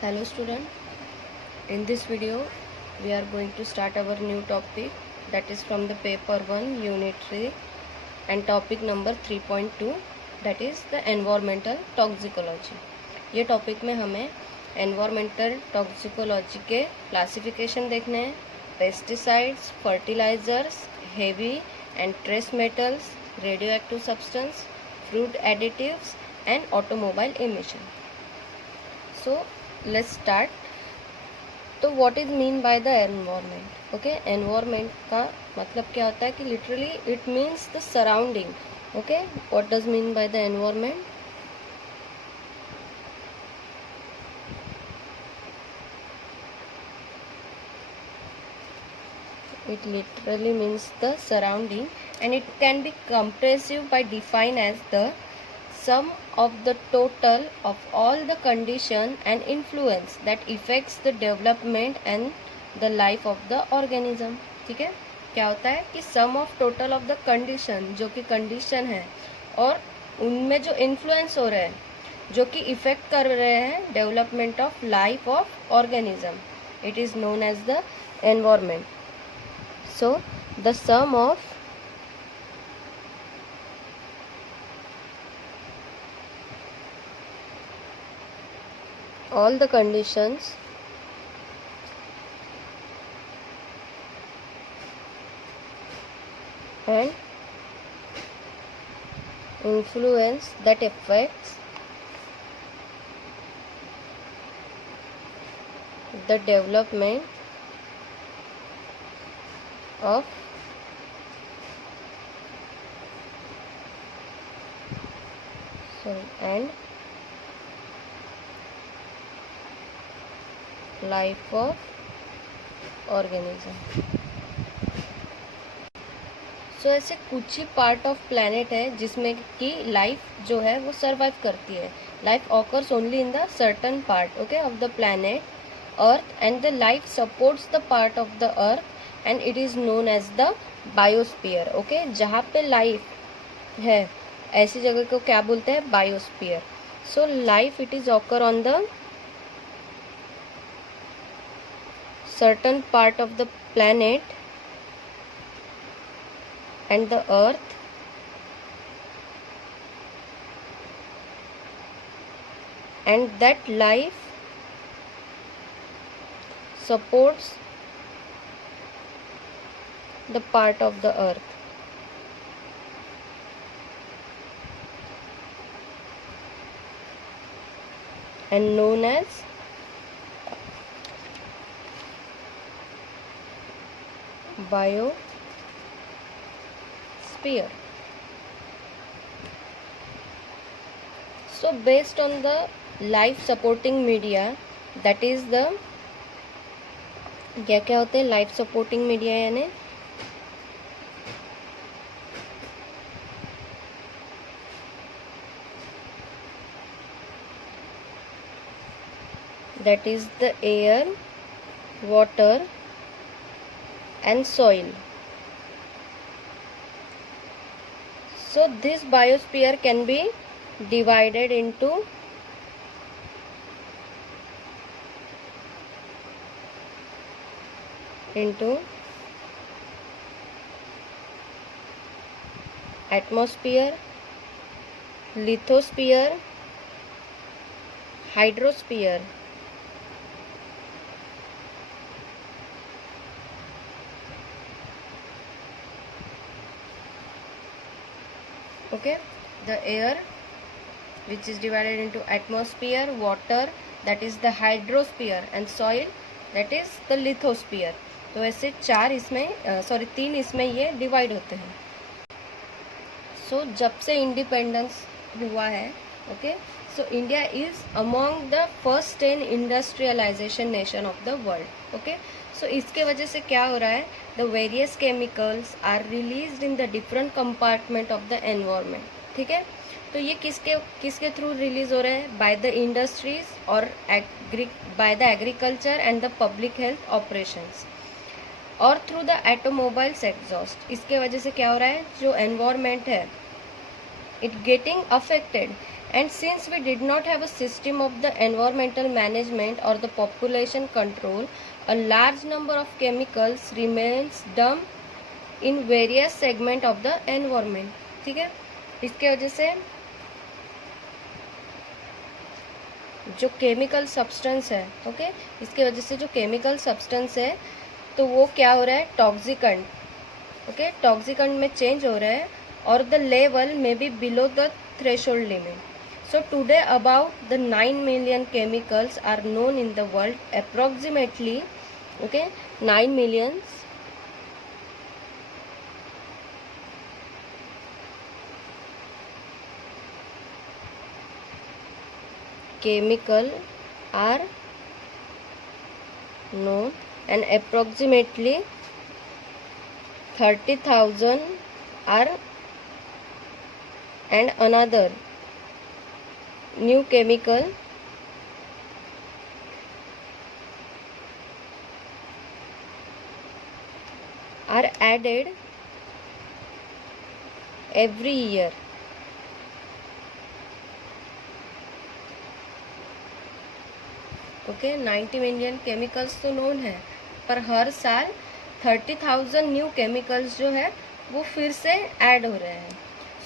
Hello student, in this video we are going to start our new topic, that is from the paper 1 unit 3 and topic number 3.2, that is the environmental toxicology। ये topic में हमें environmental toxicology के classification देखने हैं, pesticides, fertilizers, heavy and trace metals, radioactive substance, fruit additives and automobile emission. So let's start. तो what is mean by the environment? Okay, environment का मतलब क्या होता है कि literally it means the surrounding. Okay, what does mean by the environment? It literally means the surrounding, and it can be comprehensive by defined as the sum of the total of all the condition and influence that affects the development and the life of the organism। ठीक है, क्या होता है कि sum of total of the condition, जो कि कंडीशन है और उनमें जो इन्फ्लुएंस हो रहे हैं, जो कि इफेक्ट कर रहे हैं development of life of organism, it is known as the environment. So the sum of all the conditions and influence that affects the development of and life of organism। सो ऐसे कुछ ही पार्ट ऑफ प्लैनेट है जिसमें कि लाइफ जो है वो survive करती है। Life occurs only in the certain part, okay, of the planet earth, and the life supports the part of the earth and it is known as the biosphere. Okay, जहाँ पे लाइफ है ऐसी जगह को क्या बोलते हैं? Biosphere. So life it is occur on the certain part of the planet and the earth, and that life supports the part of the earth and known as biosphere। So based on the life supporting media, that is the क्या क्या होते हैं life supporting media? यानी that is the air, water and soil। So this biosphere can be divided into atmosphere, lithosphere, hydrosphere। Okay, the air which is divided into atmosphere, water that is the hydrosphere and soil that is the lithosphere। तो ऐसे चार इसमें तीन इसमें ये डिवाइड होते हैं। सो जब से इंडिपेंडेंस हुआ है, okay, so India is among the first 10 industrialization nation of the world. Okay, so इसके वजह से क्या हो रहा है? The various chemicals are released in the different compartment of the environment. ठीक है, तो ये किसके थ्रू रिलीज हो रहे हैं? बाय द इंडस्ट्रीज और by the agriculture and the public health operations और थ्रू द ऑटोमोबाइल्स एग्जॉस्ट। इसके वजह से क्या हो रहा है? जो एनवायरनमेंट है it getting affected And since we did not have a system of the environmental management or the population control, a large number of chemicals remains dumped in various segment of the environment. ठीक है, इसके वजह से जो chemical substance है, ओके, इसके वजह से जो केमिकल सब्सटेंस है तो वो क्या हो रहा है, टॉक्सिकेंट, ओके, टॉक्सिकेंट में चेंज हो रहा है और द लेवल में be below the threshold limit. So today about the 9 million chemicals are known in the world, approximately, okay, 9 millions chemical are known and approximately 30,000 are and another new chemical are added every year. Okay, 90 million chemicals तो नोन है, पर हर साल 30,000 new chemicals जो है वो फिर से ऐड हो रहे हैं.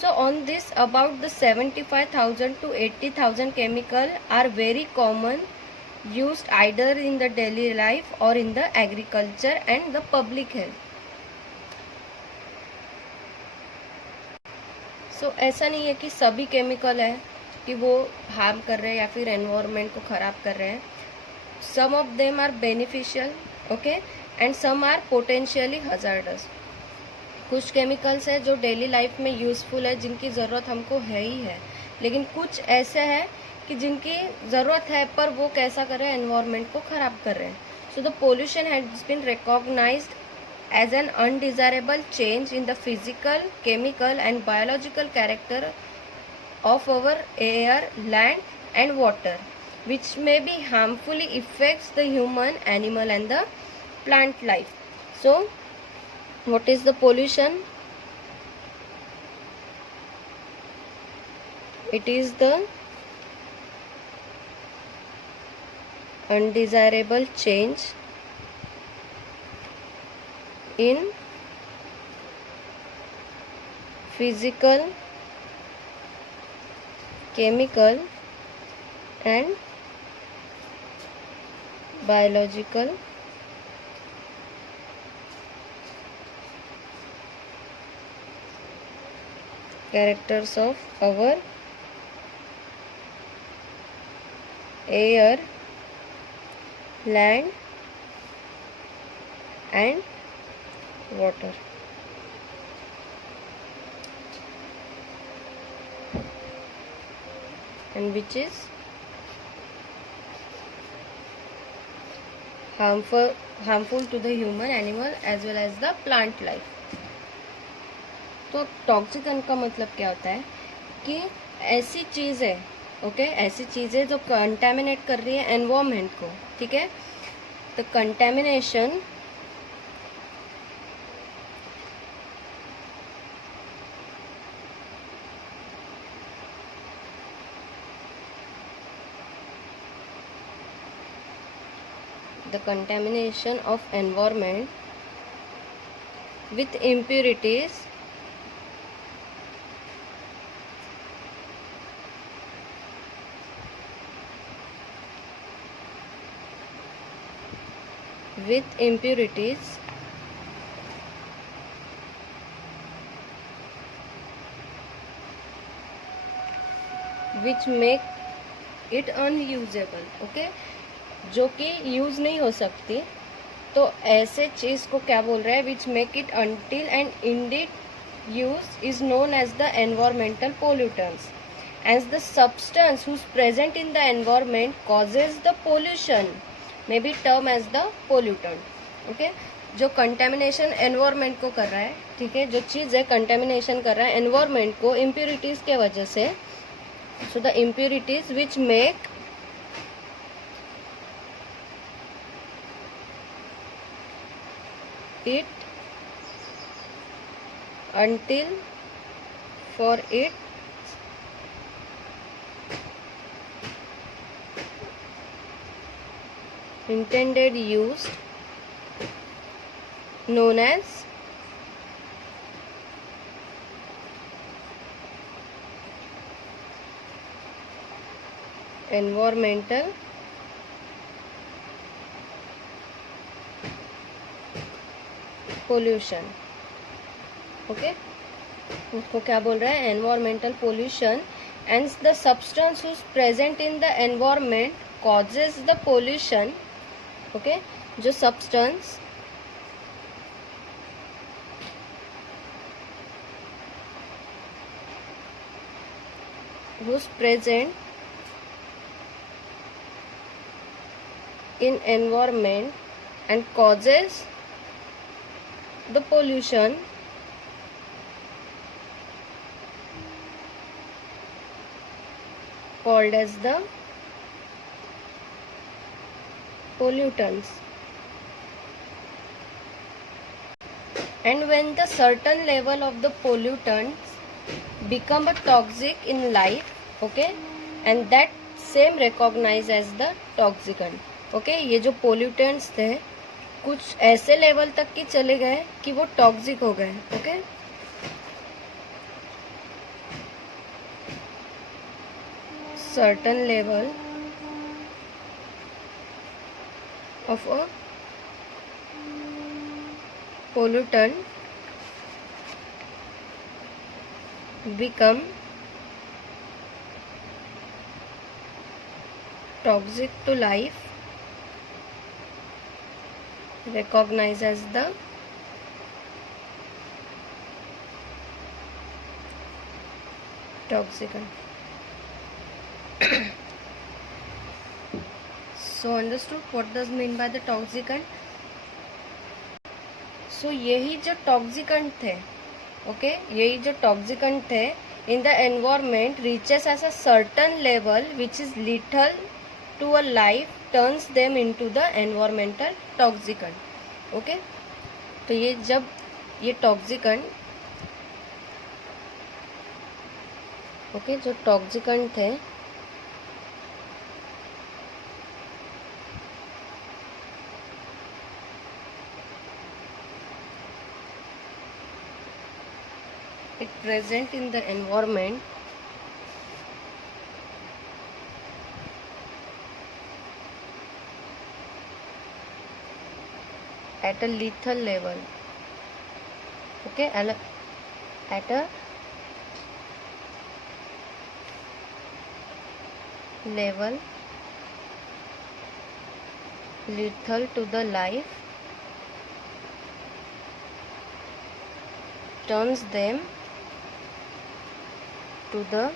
So on this about the 75,000 to 80,000 chemical are very common, used either in the daily life or in the agriculture and the public health. So ऐसा नहीं है कि सभी केमिकल है कि वो हार्म कर रहे हैं या फिर एनवायरनमेंट को ख़राब कर रहे हैं. Some of them are beneficial, okay, and some are potentially hazardous. कुछ केमिकल्स है जो डेली लाइफ में यूज़फुल है, जिनकी ज़रूरत हमको है ही है, लेकिन कुछ ऐसे हैं कि जिनकी ज़रूरत है पर वो कैसा कर रहे हैं, एनवायरनमेंट को ख़राब कर रहे हैं. So the pollution has been recognised as an undesirable change in the physical, chemical and biological character of our air, land and water, which may be harmfully affects the human, animal and the plant life. So what is the pollution? It is the undesirable change in physical, chemical and biological characters of our air, land and water. And which is harmful to the human, animal as well as the plant life. तो टॉक्सिकन का मतलब क्या होता है कि ऐसी चीज़ें, ओके, ऐसी चीज़ें जो कंटेमिनेट कर रही है एनवायरनमेंट को, ठीक है. तो contamination of environment with impurities which make it unusable, okay, जो कि यूज़ नहीं हो सकती. तो ऐसे चीज़ को क्या बोल रहा है, which make it until and indeed use is known as the environmental pollutants, as the substance whose present in the environment causes the pollution may be term as the pollutant. Okay, जो contamination environment को कर रहा है, ठीक है, जो चीज़ है कंटेमिनेशन कर रहा है एनवायरमेंट को इम्प्योरिटीज़ के वजह से. So the impurities which make it until for it intended use known as environmental pollution. Okay, उसको क्या बोल रहा है? Environmental pollution and the substance who's present in the environment causes the pollution. okay, जो substance who's present in environment and causes the pollution called as the pollutants. And when the certain level of the pollutants become a toxic in life, okay, and that same recognized as the toxicant. okay, ये जो pollutants थे कुछ ऐसे लेवल तक की चले गए कि वो टॉक्सिक हो गए. Okay, certain level of a pollutant become toxic to life, recognized as the toxicant. So understood what does mean by the toxicant? So यही जो toxicant थे, okay, यही जो toxicant थे in the environment reaches as a certain level which is lethal to a life, turns them into the environmental toxicant. okay, तो ये जब ये toxicant, okay, जो toxicant थे it present in the environment at a lethal level. okay, at a level lethal to the life, turns them to the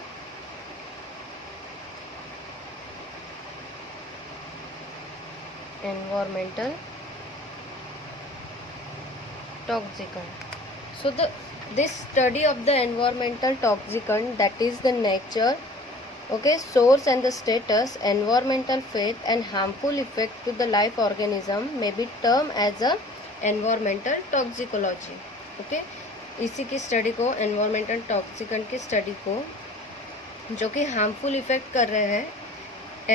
environmental toxicant. So this study of the environmental toxicant, that is the nature, okay, source and the status, environmental fate and harmful effect to the life organism may be termed as a environmental toxicology. okay, इसी की स्टडी को, environmental toxicant की स्टडी को, जो कि harmful effect कर रहे हैं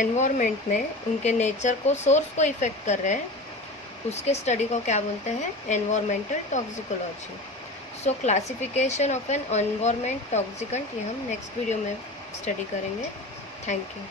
एनवायरनमेंट में, उनके नेचर को, सोर्स को इफेक्ट कर रहे हैं, उसके स्टडी को क्या बोलते हैं? Environmental toxicology. So classification of an environment toxicant ये हम नेक्स्ट वीडियो में स्टडी करेंगे. Thank you.